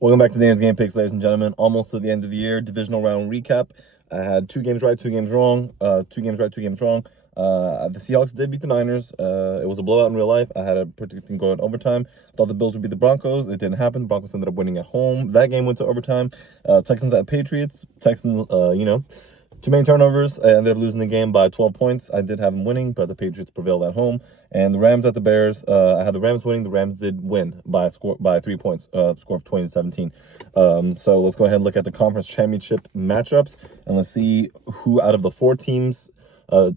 Welcome back to Dan's Game Picks, ladies and gentlemen. Almost to the end of the year, divisional round recap. I had 2 games right, 2 games wrong. 2 games right, 2 games wrong. The Seahawks did beat the Niners. It was a blowout in real life. I had a predicting going overtime. Thought the Bills would beat the Broncos. It didn't happen. The Broncos ended up winning at home. That game went to overtime. Texans at Patriots. Texans, too many turnovers. I ended up losing the game by 12 points. I did have them winning, but the Patriots prevailed at home. And the Rams at the Bears. I had the Rams winning. The Rams did win by 3 points. Score of 20-17. So let's go ahead and look at the conference championship matchups, and let's see who out of the 4 teams,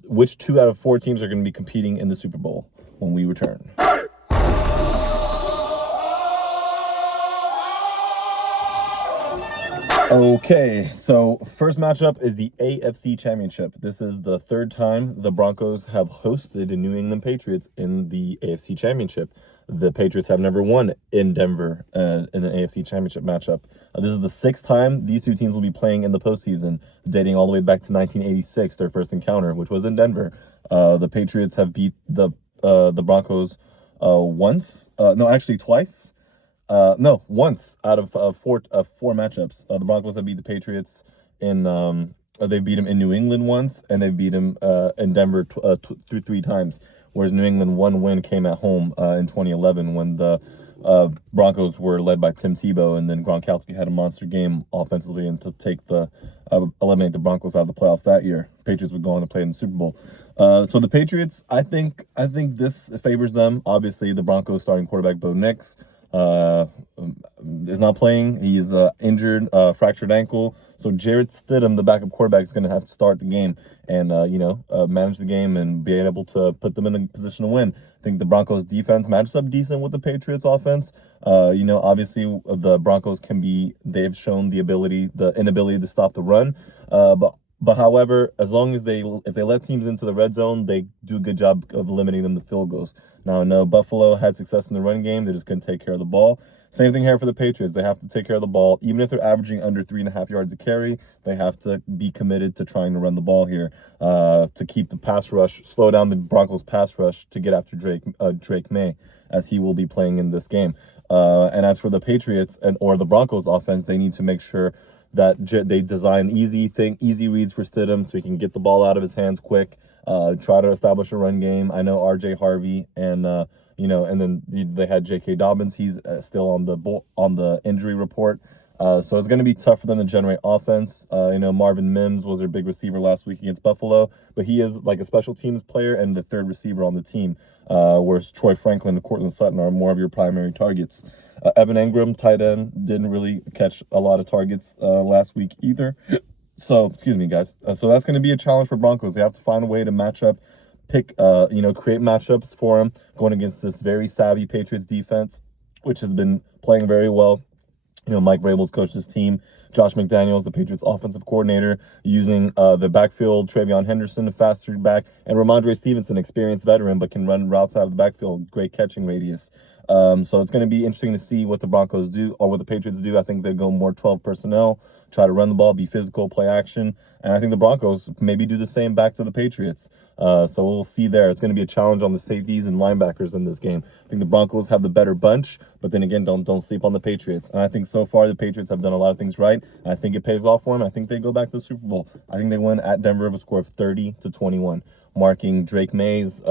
which 2 out of 4 teams are going to be competing in the Super Bowl when we return. Okay, so first matchup is the AFC Championship. This is the 3rd time the Broncos have hosted the New England Patriots in the AFC Championship. The Patriots have never won in Denver in an AFC Championship matchup. This is the 6th time these 2 teams will be playing in the postseason, dating all the way back to 1986, their first encounter, which was in Denver. The Patriots have beat the Broncos twice. Once out of four matchups. The Broncos have beat the Patriots in they beat them in New England once, and they beat them in Denver 3 times. Whereas New England one win came at home in 2011 when the Broncos were led by Tim Tebow, and then Gronkowski had a monster game offensively and to eliminate the Broncos out of the playoffs that year. Patriots would go on to play in the Super Bowl. So the Patriots, I think this favors them. Obviously, the Broncos starting quarterback Bo Nix is not playing. He's injured, fractured ankle. So Jarrett Stidham, the backup quarterback, is going to have to start the game and manage the game and be able to put them in a position to win. I think the Broncos defense matches up decent with the Patriots offense. Obviously the Broncos they've shown the inability to stop the run. But however, as long as if they let teams into the red zone, they do a good job of limiting them to field goals. Now, I know Buffalo had success in the run game. They just couldn't take care of the ball. Same thing here for the Patriots. They have to take care of the ball. Even if they're averaging under 3.5 yards a carry, they have to be committed to trying to run the ball here to keep the pass rush, slow down the Broncos pass rush to get after Drake May, as he will be playing in this game. And as for the Patriots or the Broncos offense, they need to make sure that they design easy reads for Stidham so he can get the ball out of his hands quick, try to establish a run game. I know RJ Harvey and then they had J.K. Dobbins. He's still on the injury report. So it's going to be tough for them to generate offense. Marvin Mims was their big receiver last week against Buffalo, but he is like a special teams player and the 3rd receiver on the team, whereas Troy Franklin and Cortland Sutton are more of your primary targets. Evan Engram, tight end, didn't really catch a lot of targets last week either. So, excuse me, guys. So that's going to be a challenge for Broncos. They have to find a way to match up, create matchups for them going against this very savvy Patriots defense, which has been playing very well. Mike Vrabel's coached his team. Josh McDaniels, the Patriots offensive coordinator, using the backfield, Travion Henderson, the faster back, and Ramondre Stevenson, experienced veteran, but can run routes out of the backfield, great catching radius. So it's going to be interesting to see what the Broncos do or what the Patriots do. I think they go more 12 personnel, try to run the ball, be physical, play action. And I think the Broncos maybe do the same back to the Patriots. So we'll see there. It's going to be a challenge on the safeties and linebackers in this game. I think the Broncos have the better bunch, but then again, don't sleep on the Patriots. And I think so far the Patriots have done a lot of things right. I think it pays off for them. I think they go back to the Super Bowl. I think they win at Denver with a score of 30-21, marking Drake May's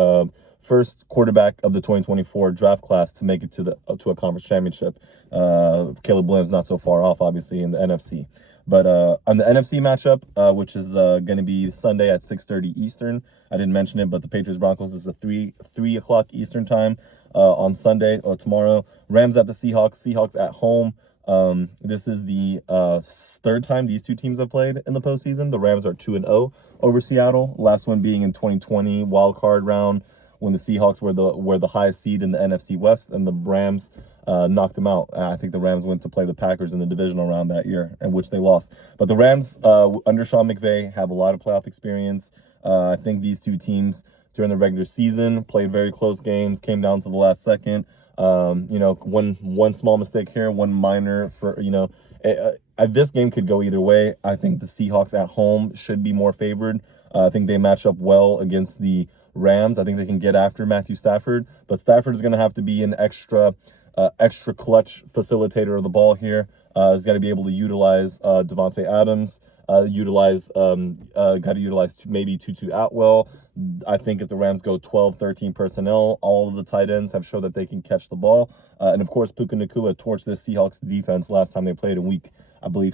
first quarterback of the 2024 draft class to make it to a conference championship. Caleb Williams not so far off, obviously, in the NFC. But on the NFC matchup, which is going to be Sunday at 6:30 Eastern, I didn't mention it, but the Patriots Broncos is a 3 o'clock Eastern time on Sunday or tomorrow. Rams at the Seahawks. Seahawks at home. This is the 3rd time these 2 teams have played in the postseason. The Rams are 2-0 over Seattle. Last one being in 2020 wild card round, when the Seahawks were the highest seed in the NFC West, and the Rams knocked them out. I think the Rams went to play the Packers in the divisional round that year, in which they lost. But the Rams, under Sean McVay, have a lot of playoff experience. I think these 2 teams during the regular season played very close games, came down to the last second. One small mistake here, one minor this game could go either way. I think the Seahawks at home should be more favored. I think they match up well against the Rams. I think they can get after Matthew Stafford, but Stafford is going to have to be an extra extra clutch facilitator of the ball here. Is got to be able to utilize Davante Adams. Got to utilize maybe Tutu Atwell. I think if the Rams go 12, 13 personnel, all of the tight ends have shown that they can catch the ball. And of course, Puka Nacua torched this Seahawks defense last time they played in week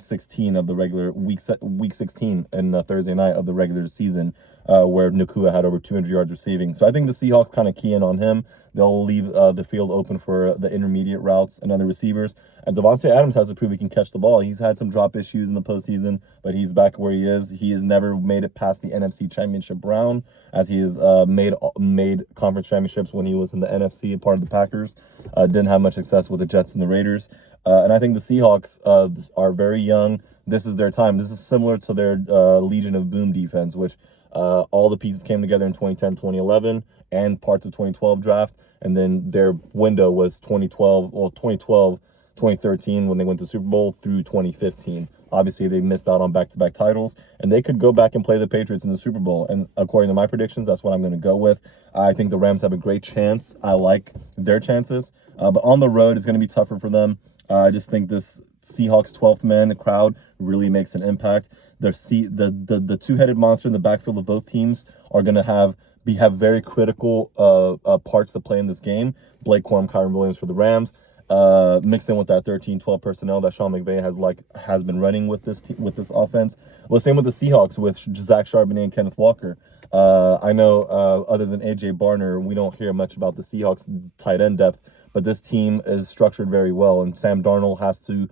16 of the regular week 16 and Thursday night of the regular season, where Nacua had over 200 yards receiving. So I think the Seahawks kind of key in on him. They'll leave the field open for the intermediate routes and other receivers. And Davante Adams has to prove he can catch the ball. He's had some drop issues in the postseason, but he's back where he is. He has never made it past the NFC Championship round, as he has made conference championships when he was in the NFC, part of the Packers. Didn't have much success with the Jets and the Raiders. And I think the Seahawks are very young. This is their time. This is similar to their Legion of Boom defense, which all the pieces came together in 2010, 2011, and parts of 2012 draft. And then their window was 2012, 2013 when they went to the Super Bowl through 2015. Obviously, they missed out on back-to-back titles, and they could go back and play the Patriots in the Super Bowl. And according to my predictions, that's what I'm going to go with. I think the Rams have a great chance. I like their chances. But on the road, it's going to be tougher for them. I just think this Seahawks 12th man crowd really makes an impact. The two-headed monster in the backfield of both teams are going to have very critical parts to play in this game. Blake Corum, Kyren Williams for the Rams, mixed in with that 13-12 personnel that Sean McVay has been running with this offense. Well, same with the Seahawks with Zach Charbonnet and Kenneth Walker. I know other than AJ Barner, we don't hear much about the Seahawks tight end depth, but this team is structured very well, and Sam Darnold has to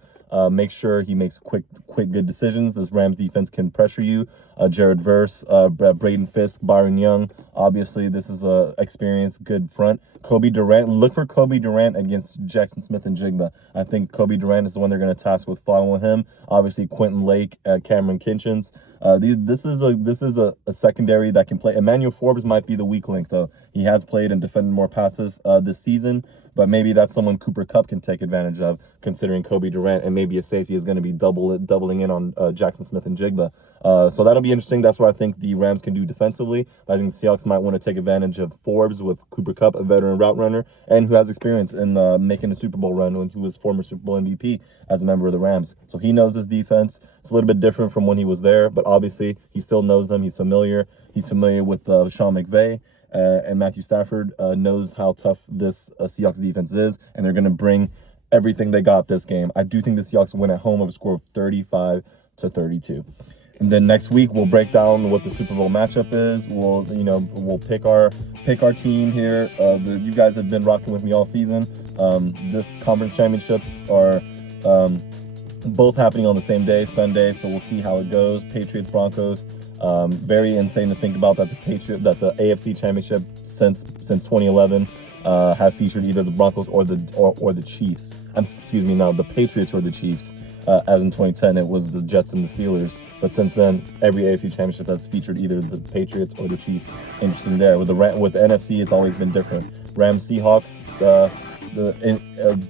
make sure he makes quick, good decisions. This Rams defense can pressure you. Jared Verse, Braden Fisk, Byron Young. Obviously, this is a experienced, good front. Kobe Durant. Look for Kobe Durant against Jackson Smith-Njigba. I think Kobe Durant is the one they're going to task with following him. Obviously, Quentin Lake, Cameron Kinchins. This is a secondary that can play. Emmanuel Forbes might be the weak link, though. He has played and defended more passes this season, but maybe that's someone Cooper Kupp can take advantage of, considering Kobe Durant and maybe a safety is going to be doubling in on Jackson Smith-Njigba. So that'll be interesting. That's what I think the Rams can do defensively. I think the Seahawks might want to take advantage of Forbes with Cooper Kupp, a veteran route runner, and who has experience in making a Super Bowl run, when he was former Super Bowl MVP as a member of the Rams. So he knows his defense. It's a little bit different from when he was there, but obviously he still knows them. He's familiar. He's familiar with Sean McVay. And Matthew Stafford knows how tough this Seahawks defense is, and they're going to bring everything they got this game. I do think the Seahawks win at home of a score of 35-32. And then next week we'll break down what the Super Bowl matchup is. We'll pick our team here. You guys have been rocking with me all season. This conference championships are both happening on the same day, Sunday. So we'll see how it goes. Patriots, Broncos. Very insane to think about that the AFC Championship since 2011 have featured either the Broncos or the Chiefs. The Patriots or the Chiefs. As in 2010, it was the Jets and the Steelers. But since then, every AFC Championship has featured either the Patriots or the Chiefs. Interesting there. With the NFC, it's always been different. Rams, Seahawks.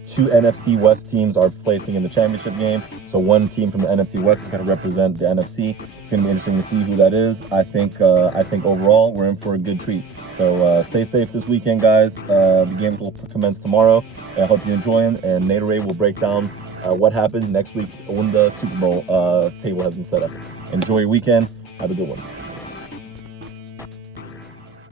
Two NFC West teams are placing in the championship game. So one team from the NFC West is going to represent the NFC. It's going to be interesting to see who that is. I think overall we're in for a good treat. So stay safe this weekend, guys. The games will commence tomorrow. I hope you enjoy them. And Naderade will break down what happened next week when the Super Bowl table has been set up. Enjoy your weekend. Have a good one.